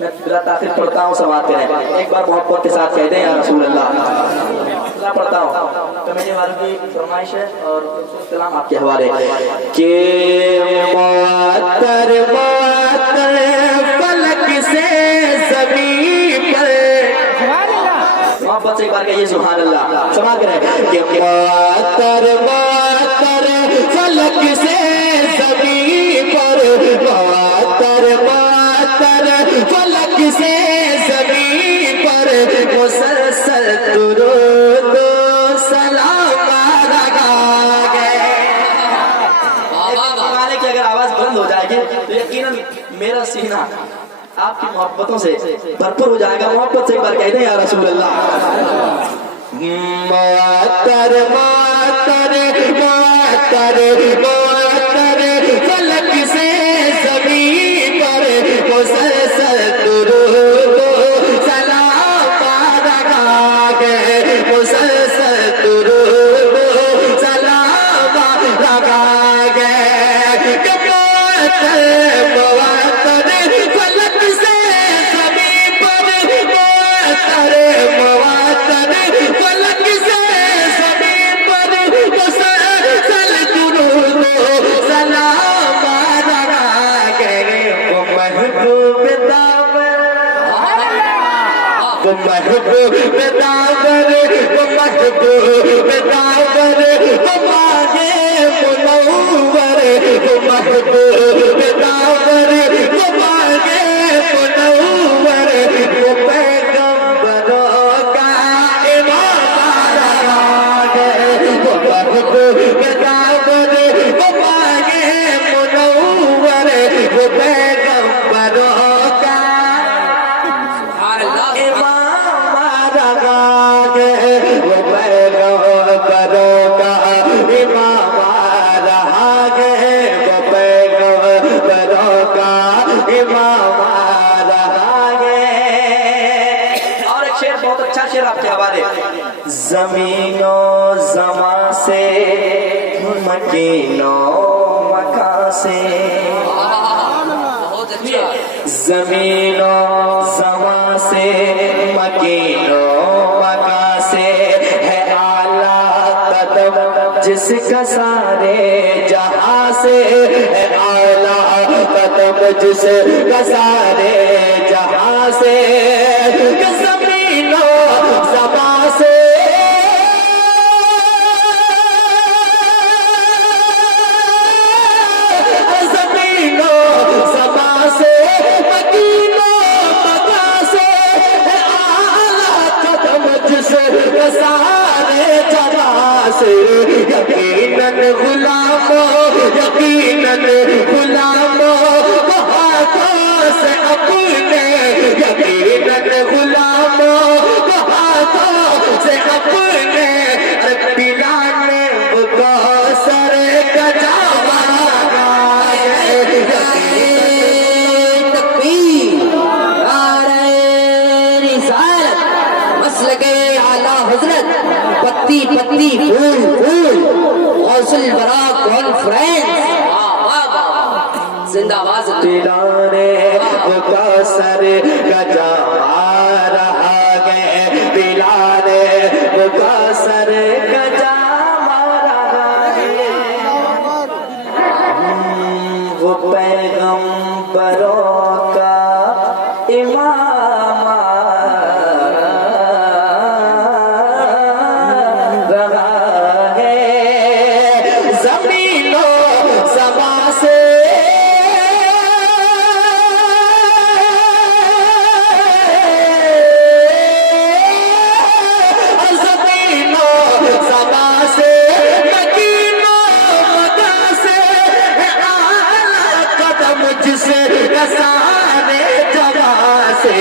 मैं बिला ताखिर पढ़ता हूँ, समाप्त करें। एक बार मोहब्बत के साथ कहते हैं या रसूल अल्लाह। मैं पढ़ता हूँ, कमेटी वालों की फरमाइश है और सलाम आपके हवाले के मुअत्तर मुअत्तर फलक से ज़मीन पर, मोहब्बत से एक बार कहिए सुभान अल्लाह, समाप्त करें कि मुअत्तर मुअत्तर फलक से ज़मीन पर, मुअत्तर मुअत्तर फलक से ज़मीन पर मुसलसल दुरूद सलाम लगा गए। गाने की अगर आवाज बंद हो जाएगी तो यकीनन मेरा सीना आपकी मोहब्बतों से भरपूर हो जाएगा। मोहब्बत से एक बार कहते हैं या रसूल अल्लाह। मुअत्तर मुअत्तर मुअत्तर मुअत्तर फलक से ज़मीन पर मुसलसल दुरूद सलाम लगा गए, मुसलसल दुरूद सलाम लगा गए। मुअत्तर मुअत्तर फलक से ज़मीन पर, मुअत्तर मुअत्तर फलक से ज़मीन पर मुसलसल दुरूद सलाम लगा गए। वो महबूब दावर, वो महबूब दावर, वो महबूब दावर, वो मांगे मुनव्वर, वो महबूब दावर, वो मांगे मुनव्वर, वो पैगंबरों का इमाम है। वो महबूब दावर, वो मांगे मुनव्वर, वो पैगंबरों का इमाम रहा है, वो पैगंबरों का इमाम रहा है, वो पैगंबरों का इमाम रहा है। और एक शेर, बहुत अच्छा शेर आपके हवाले, ज़मीनो ज़मा से मकीनो मका से, ज़मीनो ज़मा से मकीनो मका से है आला कदम जिसका सारे जहां से, है आला कदम जिसका सारे जहां से। ज़मीनो ज़मा से सारे जगह से यकीनन गुलामो, यकीनन गुलामो हाथों से अपने, यकीनन गुलामो हाथों से अपने पिलाने वो सर का जावा पत्ती पत्ती फूल फूल हौसल बरा कॉन्फ्रेंस जिंदाबाद। पिलाने का सर गजा रहा गए, पिलाने का सर गजा रहा गए, वो पैगंबरों का इमाम सारे जगह से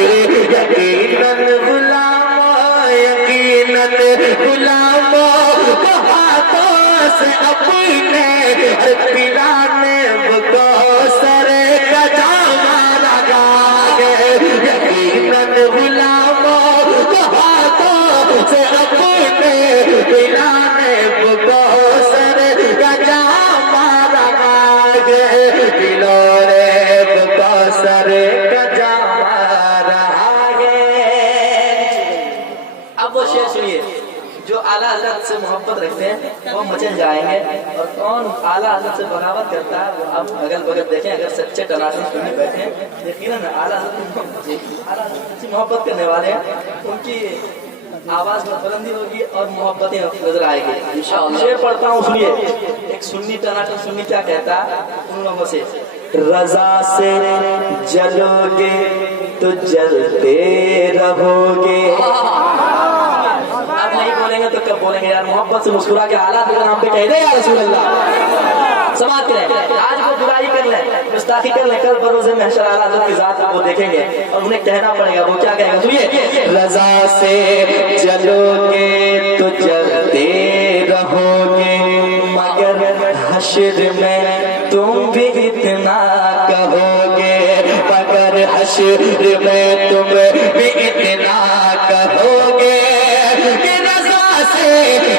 यकीनन गुलामो, यकीनन गुलामो हाथों से अपने पिलाने वो सर का जामा लगा गए, यकीनन गुलामो हाथों से अपने पिलाने वो सर का जामा लगा गए, पिलाने सर का जामा आला हजरत से मोहब्बत रखते हैं वो मचल जाएंगे, और कौन आला हजरत से बगावत करता है वो आप अगल बगल देखें। अगर सच्चे तनाज़ुर सुनने बैठे हैं यकीनन आला हजरत से मोहब्बत करने वाले हैं, उनकी आवाज में बुलंदी होगी और मोहब्बतें नजर आएगी। शेर पढ़ता हूँ सुनिए। एक सुन्नी टनाटन सुन्नी क्या कहता है उन लोगों से, रजा से जलोगे तो जलते रहोगे। आप नहीं बोलेंगे तो कब बोलेंगे यार? मोहब्बत से मुस्कुरा के आला तेरे नाम पे कह दे यार रसूल अल्लाह। समाप्त करें। आज वो बुराई कर ले, गुस्ताखी कर ले, कल बरोज़े महशर आला हज़रत की ज़ात को वो देखेंगे और उन्हें कहना पड़ेगा। वो क्या कहेगा सुनिए, रजा से जलोगे तो जलते रहोगे, मगर हश्र में तुम भी इतना कहोगे, मगर हश्र में तुम भी इतना कहोगे कि रज़ा से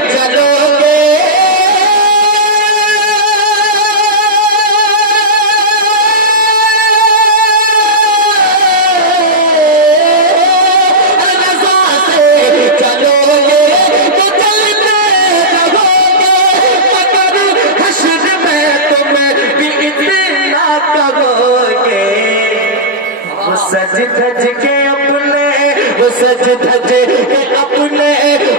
चलोगे। सज धज के अपने, वो सज धज के अपने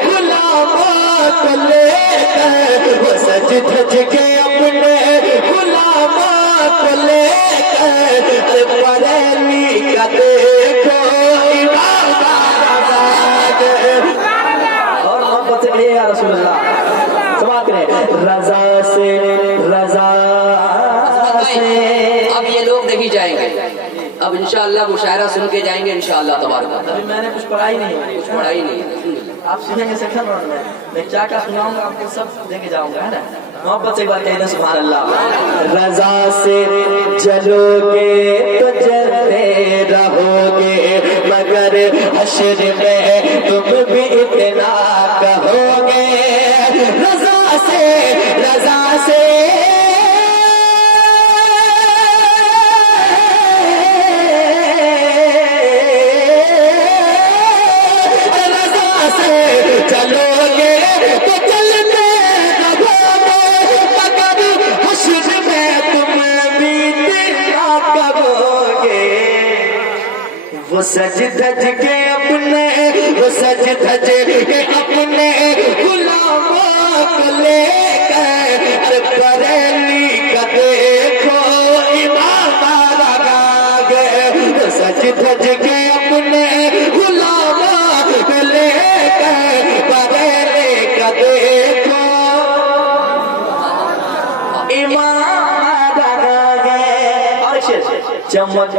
गुलामों को लेकर, वो सज धज के अपने गुलामों को लेकर बरेली का देखो इमाम बारात। और मोहब्बत से कहिए या रसूल अल्लाह। समाप्त करें। रजा से, रजा से। अब ये लोग नहीं जाएंगे, अब इंशाअल्लाह मुशायरा सुन के जाएंगे इंशाअल्लाह तबारक। अभी मैंने कुछ पढ़ाई नहीं है, कुछ पढ़ाई नहीं है, आप सुनेंगे सेकंड राउंड में। मैं क्या क्या सुनाऊंगा आपको सब लेके जाऊंगा, है ना? मोहब्बत से एक बार कह दें सुभान अल्लाह। रजा से जलोगे तो जलते रहोगे, मगर हश्र में तुम भी इतना कहोगे। रजा से, रजा से चलोगे तो चलते रहोगे, मगर हश्र में तुम भी इतना कहोगे। वो सज धज के अपने, वो सज धज के अपने गुलामों को लेकर बरेली का देखो इमाम बारात। वो सज धज के अपने गुलामों को लेकर बरेली का देखो इमाम बारात। और चमक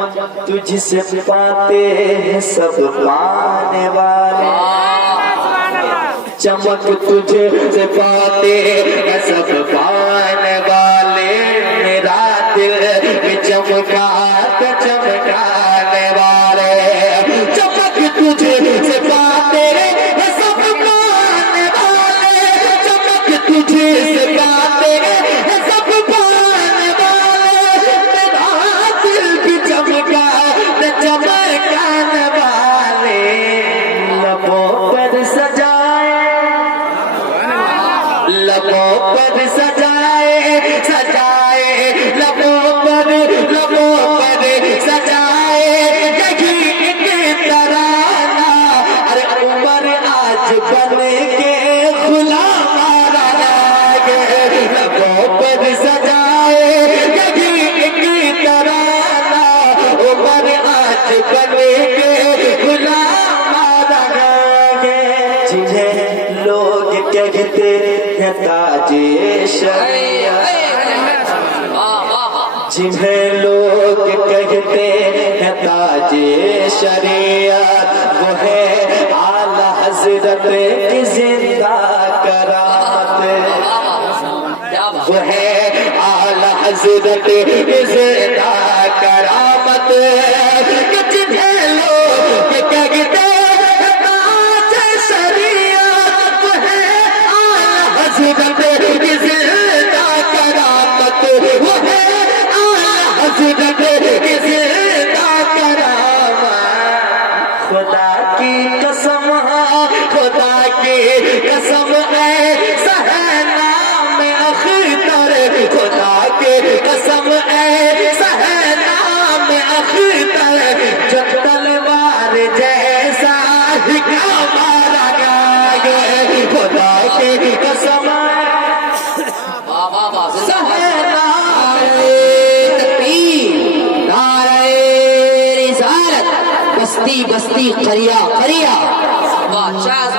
तुझसे पाते हैं सब पाने वाले, चमक तुझसे पाते हैं सब पाने वाले, मेरा दिल भी चमका तो चमकाने वाले। चमक तुझसे पाते हैं सब पाने वाले, चमक तुझसे पाते हैं सब पाने वाले, मेरा दिल भी चमका तो चमकाने वाले। लबों पर सजाए, लबों पर सजाए, सजाए लबों पर, लबों पर सजाए यही एक तराना। अरे उमर आज बन के गुलाम लागे, लबों पर सजाए यही एक तराना, उमर आज बन के गुलाम लागे। जिन्हें लोग कहते हैं ताजे शरियत, जिन्हें लोग कहते हैं ताजे शरियत, वो है आला हजरत की जिंदा करामत, वो है आला हजरत की जिंदा करामत। जिन्हें लोग कहते हैं ताजे शरियत, वो है आला हजरत की जिंदा करामत, वो है हज़रत की ज़िंदा करामत। खुदा की कसम खुदा की कसम है सहना में अख्तर खुदा की कसम है सहना में अख्तर जो तलवार जैसा ही मारा गया खुदा की कसम बस्ती बस्ती खरिया खरिया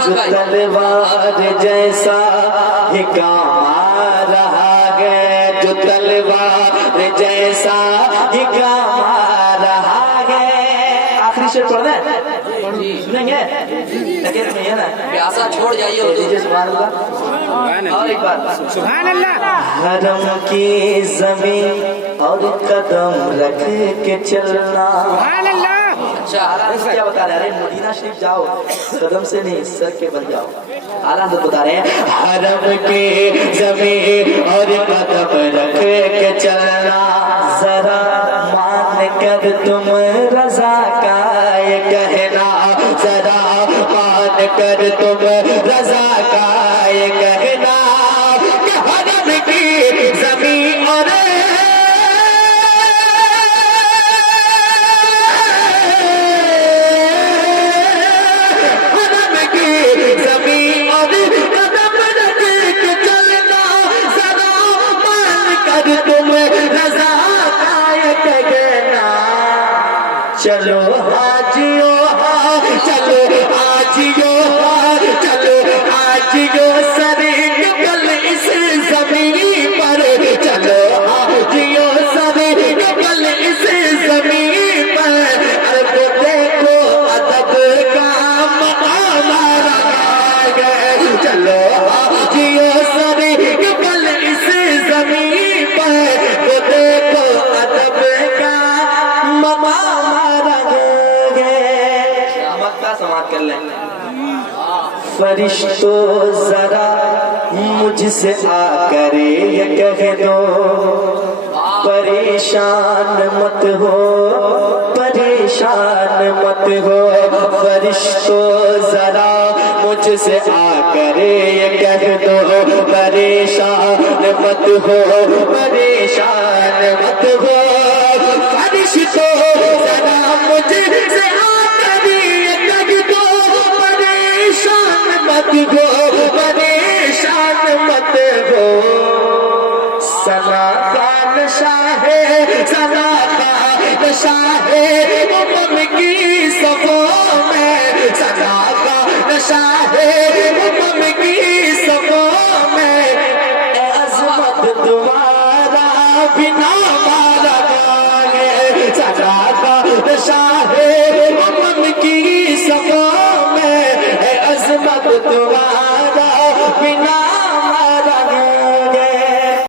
तलवार जैसा ही काम रहा है जो तलवार जैसा ही काम रहा है। आखिरी शेर पढ़ दें सुनेंगे लेकिन है ना प्यासा छोड़ जाइए सुभान अल्लाह। और एक बार सुभान अल्लाह। हरम की जमीन और कदम रख के चलना। सुभान अल्लाह। अच्छा क्या बता रहे हैं मदीना शरीफ जाओ कदम से नहीं सर के बन जाओ। आला तो बता रहे हैं हरम की जमीन और कदम रख के चलना जरा मान कर तुम रजा का ये कहना जरा मान कर तुम रजा का ये कहना कि हरम की जमीन और तुम रजा कायक कहना चलो हाजियो चलो हाजियो चलो हाजियो सरीक बल इस जमीन पर चलो हाजियो सरीक बल इस जमीन पर अब देखो अदब का मकाम रखा है चलो हाजियो सरीक बल इस जमीन देखो अदब का मक्का समाप्त कर लें। फरिश्तों जरा मुझसे आकर ये कह दो परेशान मत हो परेशान मत हो फरिश्तों जरा मुझसे आकर ये कह दो परेशान मत हो परेशान मत हो फरिश्तों जरा मुझसे आकर ये कह दो परेशान मत हो परेशान मत हो सना खान शाहे सना खान शाहे उमम की सफों में सना खान शाहे उमम की सफों में अज़मत तुम्हारा बिना मारा गए सना खान शाहे उमम की सफों में अज़मत